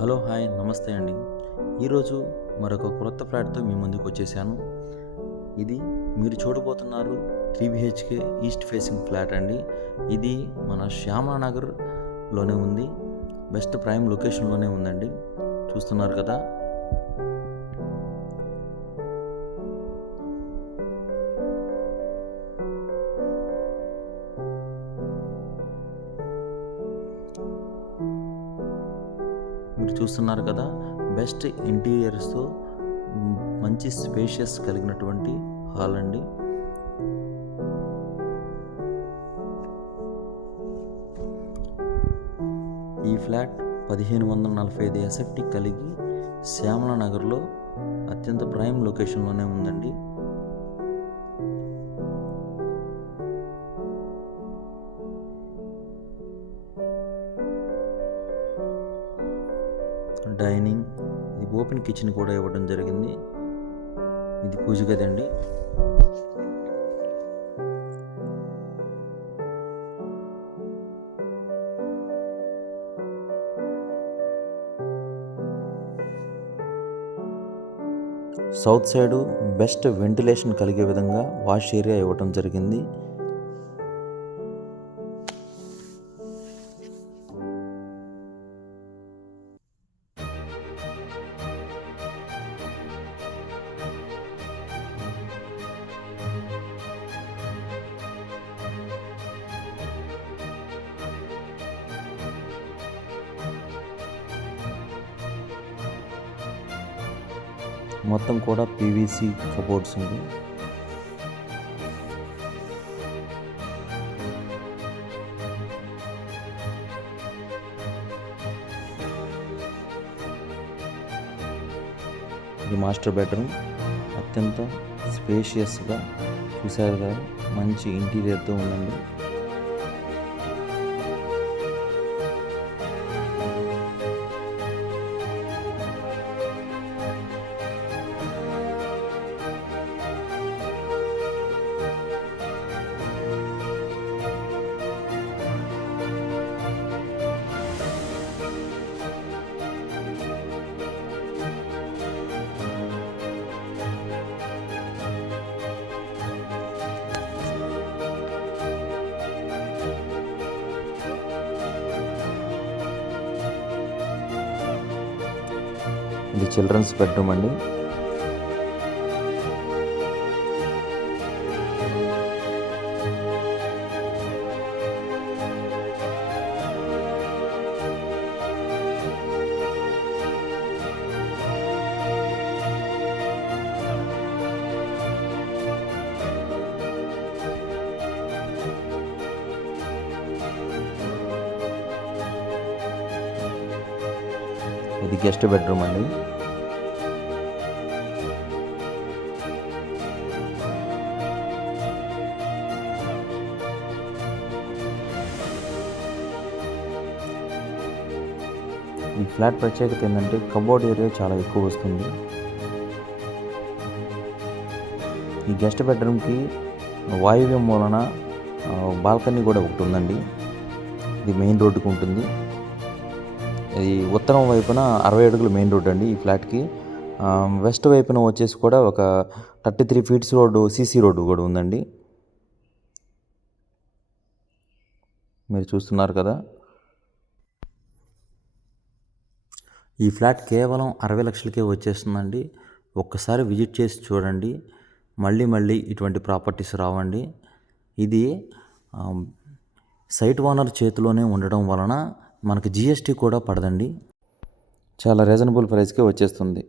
Hello hi నమస్తే అండి. ఈరోజు మరొక క్రొత్త ఫ్లాట్తో మీ ముందుకు వచ్చేసాను. ఇది మీరు చూడబోతున్నారు 3 BHK ఈస్ట్ ఫేసింగ్ ఫ్లాట్ అండి. ఇది మన శ్యామనగర్లోనే ఉంది. బెస్ట్ ప్రైమ్ లొకేషన్లోనే ఉందండి. చూస్తున్నారు కదా. మీరు చూస్తున్నారు కదా, బెస్ట్ ఇంటీరియర్స్తో మంచి స్పేషియస్ కలిగినటువంటి హాల్ అండి. ఈ ఫ్లాట్ 1545 ఎస్ఎఫ్టీ కలిగి శ్యామలనగర్లో అత్యంత ప్రైమ్ లొకేషన్లోనే ఉందండి. డైనింగ్, ఇది ఓపెన్ కిచెన్ కూడా ఇవ్వడం జరిగింది. ఇది పూజ గది అండి. సౌత్ సైడు బెస్ట్ వెంటిలేషన్ కలిగే విధంగా వాష్ ఏరియా ఇవ్వడం జరిగింది. మొత్తం కూడా పీవీసీ కబోర్డ్స్ ఉంది. ఇది మాస్టర్ బెడ్రూమ్. అత్యంత స్పేషియస్గా చూసారు కదా, మంచి ఇంటీరియర్తో ఉందండి. ఇది చిల్డ్రన్స్ బెడ్రూమ్ అండి. ఇది గెస్ట్ బెడ్రూమ్ అండి. ఈ ఫ్లాట్ ప్రత్యేకత ఏంటంటే కబోర్డ్ ఏరియా చాలా ఎక్కువ వస్తుంది. ఈ గెస్ట్ బెడ్రూమ్కి వాయువ్యం మూలన బాల్కనీ కూడా ఒకటి ఉందండి. ఇది మెయిన్ రోడ్డుకు ఉంటుంది. ఇది ఉత్తరం వైపున 60 అడుగులు మెయిన్ రోడ్ అండి ఈ ఫ్లాట్కి. వెస్ట్ వైపున వచ్చేసి కూడా ఒక 33 ఫీట్స్ రోడ్డు, సీసీ రోడ్డు కూడా ఉందండి. మీరు చూస్తున్నారు కదా. ఈ ఫ్లాట్ కేవలం 60 లక్షలకే వచ్చేస్తుందండి. ఒక్కసారి విజిట్ చేసి చూడండి. మళ్ళీ ఇటువంటి ప్రాపర్టీస్ రావండి. ఇది సైట్ ఓనర్ చేతిలోనే ఉండడం వలన మనకి జిఎస్టీ కూడా పడదండి. చాలా రీజనబుల్ ప్రైస్కే వచ్చేస్తుంది.